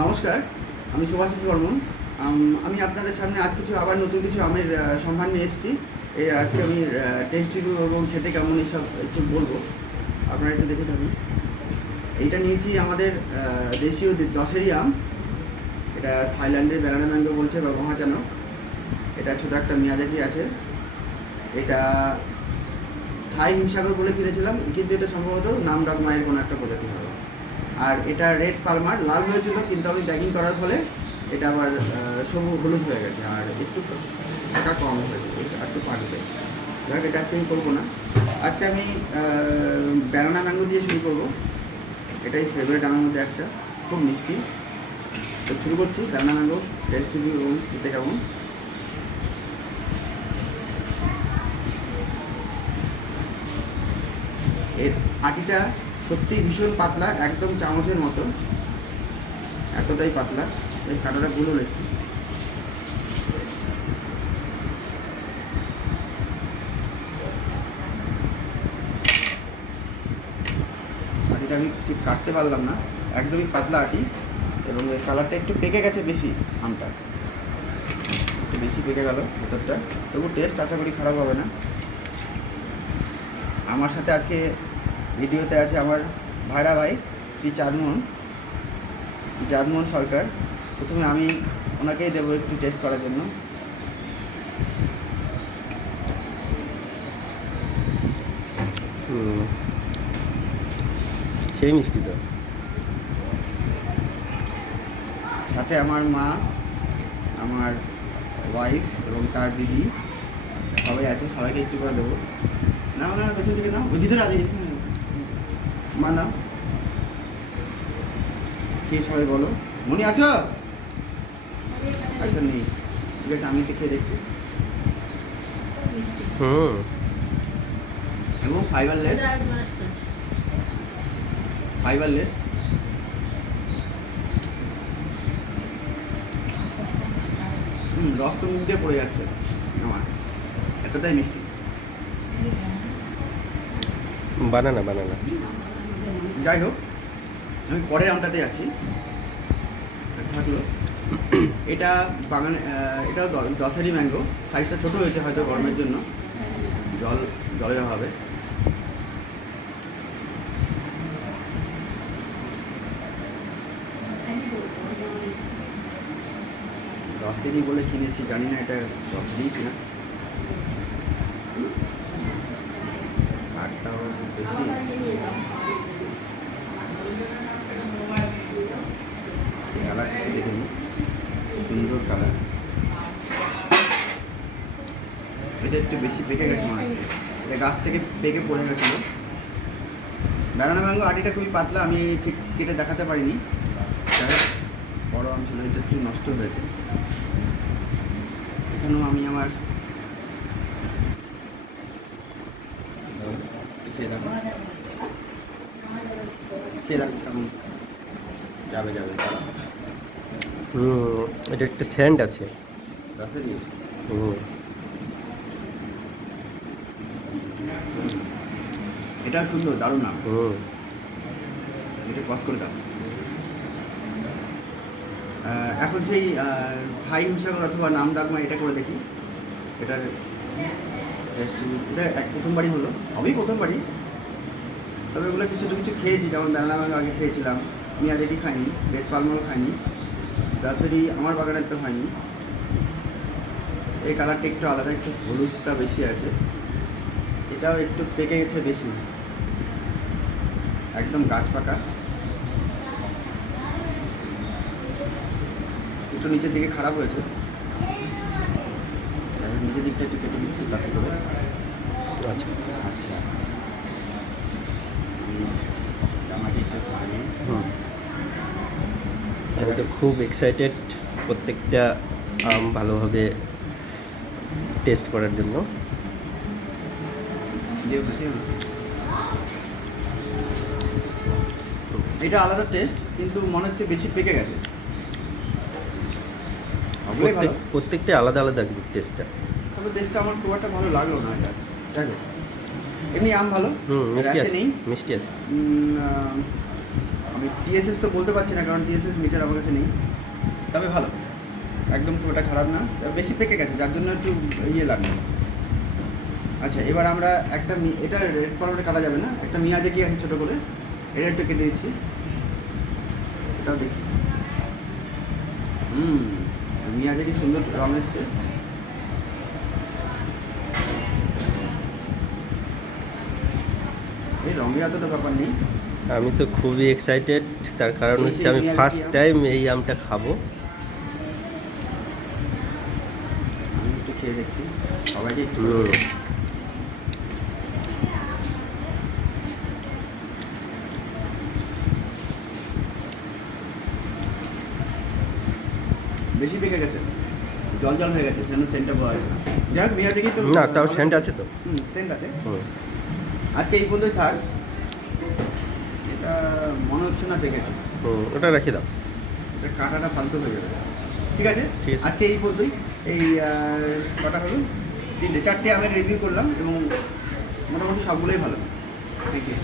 নমস্কার, আমি সুভাষিস বর্মন। আমি আপনাদের সামনে আজ আবার নতুন কিছু আমের সম্ভার নিয়ে এসেছি। আজকে আমি টেস্ট রিভিউ এবং খেতে কেমন এইসব একটু বলবো, আপনারা একটু দেখে থাকুন। এইটা নিয়েছি আমাদের দেশীয় দশেরই আম। এটা থাইল্যান্ডের ব্যানানা ম্যাঙ্গো বলছে বা মহাচানক। এটা ছোটো একটা মিয়াজাকি আছে। এটা থাই হিমসাগর বলে কিনেছিলাম, কিন্তু এটা সম্ভবত নামডাক মায়ের কোনো একটা প্রজাতি হবে। আর এটা রেড পালমার, লাল হয়েছিল কিন্তু আমি ব্যাগিং করার ফলে এটা আবার সবুজ হলুদ হয়ে গেছে আর একটু টাকা কম হয়েছে, একটু পাকবে। যাক, এটা আজকে আমি করবো না। আজকে আমি ব্যানানা ম্যাঙ্গো দিয়ে শুরু করবো। এটাই ফেভারিট আমার মধ্যে একটা, খুব মিষ্টি। তো শুরু করছি ব্যানানা ম্যাঙ্গো টেস্ট রিভিউ এবং খেতে কেমন। এর আটিটা সত্যি ভীষণ পাতলা, একদম চামচের মতো, এতটাই পাতলা। এই কাঁটাটা গুলো একটু। আটিটা আমি ঠিক কাটতে পারলাম না, একদমই পাতলা আটি। এবং এর কালারটা একটু পেকে গেছে বেশি, আমটা একটু বেশি পেকে গেল ভেতরটা। তবু টেস্ট আশা করি খারাপ হবে না। আমার সাথে আজকে ভিডিওতে আছে আমার ভাইরা ভাই শ্রী চাঁদমোহন সরকার। প্রথমে আমি ওনাকেই দেবো একটু টেস্ট করার জন্য। সেই মিষ্টি তো। সাথে আমার মা, আমার ওয়াইফ এবং তার দিদি সবাই আছে, সবাইকে একটু করে দেবো। না না, পেছন থেকে নাও, ওই ভিতরে আছে, এখানে মা নাও। খেয়ে সবাই বলো, মনি আছো? আচ্ছা, নেই, ঠিক আছে, আমি একটু খেয়ে দেখছি। এবং ফাইবারলেস। রস তো মুখ দিয়ে পড়ে যাচ্ছে আমার, এতটাই মিষ্টি। বানানা যাই হোক, আমি পরের আমটাতে যাচ্ছি। থাকলো এটা বাগান, এটাও দশেরই ম্যাঙ্গো। সাইজটা ছোটো হয়েছে হয়তো গরমের জন্য, জলের অভাবে। দশেরই বলে কিনেছি, জানি না এটা দশেরই কিনা। আটটাও বেশি। কালারটা দেখে নিই, সুন্দর কালার। এটা একটু বেশি পেকে গেছে মনে হচ্ছে, এটা গাছ থেকে পেকে পড়ে গেছিলো। ব্যানানা ম্যাঙ্গো আটিটা খুবই পাতলা, আমি ঠিক কেটে দেখাতে পারিনি। বড় আম ছিল, এটা একটু নষ্ট হয়েছে। এখানেও আমি আমার খেয়ে দেখো কেমন যাবে। এটা একটা স্যান্ড আছে। রসে দিয়েছি। এটা সুন্দর, দারুণ নাম। এটা কস করে দাও। এখন সেই থাই হিমসাগর অথবা নামডাকমা এটা করে দেখি। এটার টেস্ট এটা প্রথমবারই হলো, হবেই প্রথমবারই। তবে এগুলো কিছু খেয়েছি, যেমন ব্যানানা ম্যাঙ্গো আগে খেয়েছিলাম, মিয়াজাকি খাইনি, রেড পালমারও খাইনি, দাসেরি আমার বাগানের তো হয়নি। এই কালারটা একটু আলাদা, একটু হলুদটা বেশি আছে। এটাও একটু পেকে গেছে বেশি, একদম গাছ পাকা। একটু নিচের দিকে খারাপ হয়েছে, নিচের দিকটা একটু কেটে দিচ্ছি তাতে করে। আচ্ছা, আমাকে একটু আমি তো খুব এক্সাইটেড প্রত্যেকটা আম ভালোভাবে টেস্ট করার জন্য। এটা আলাদা টেস্ট, কিন্তু মনে হচ্ছে বেশি পেকে গেছে। প্রত্যেকটা আলাদা টেস্টটা। তবে টেস্টটা আমার খুব একটা ভালো লাগলো না। এটা দেখো, এমনি আম ভালো, মিষ্টি র্যাশে আছে, নেই। মিষ্টি আছে। আমি টিএসএস তো বলতে পারছি না, কারণ টিএসএস মিটার আমার কাছে নেই, তবে ভালো, একদম খুব একটা খারাপ না, তবে বেশি পেকে গেছে যার জন্য একটু ইয়ে লাগবে। আচ্ছা, এবার আমরা একটা এটা রেড পরোটা কাটা যাবে না, একটা মিয়াজাকি আছে ছোটো করে, এটা একটু কেটে দিচ্ছি, এটাও দেখি। মিয়াজাকি সুন্দর রং এসছে। এই রঙে এতটা ব্যাপার নেই। আমি তো খুবই এক্সাইটেড, তার কারণ এই হচ্ছে যে আমি মিয়াজাকি ফার্স্ট আম। টাইম এই আমটা খাবো। আমি একটু খেয়ে দেখছি, সবাইকে একটু হুম, বেশি পেকে গেছে, জল জল হয়ে গেছে, সেজন্য সেন্টটা বোঝা যাচ্ছে না। যাই হোক, মিয়াজাকি তো না তাও সেন্ট আছে তো। সেন্ট আছে। হুম, আজকে এই পর্যন্তই থাক, এটা মনে হচ্ছে না পেকেছে, ওটা রেখে দাও। এটা কাঁটাটা ফালতু হয়ে যাবে। ঠিক আছে, ঠিক আছে। আজকে এই পর্যন্তই। এই কটা হলো, 3টে 4টে আমের রিভিউ করলাম এবং মোটামুটি সবগুলোই ভালো। Thank you.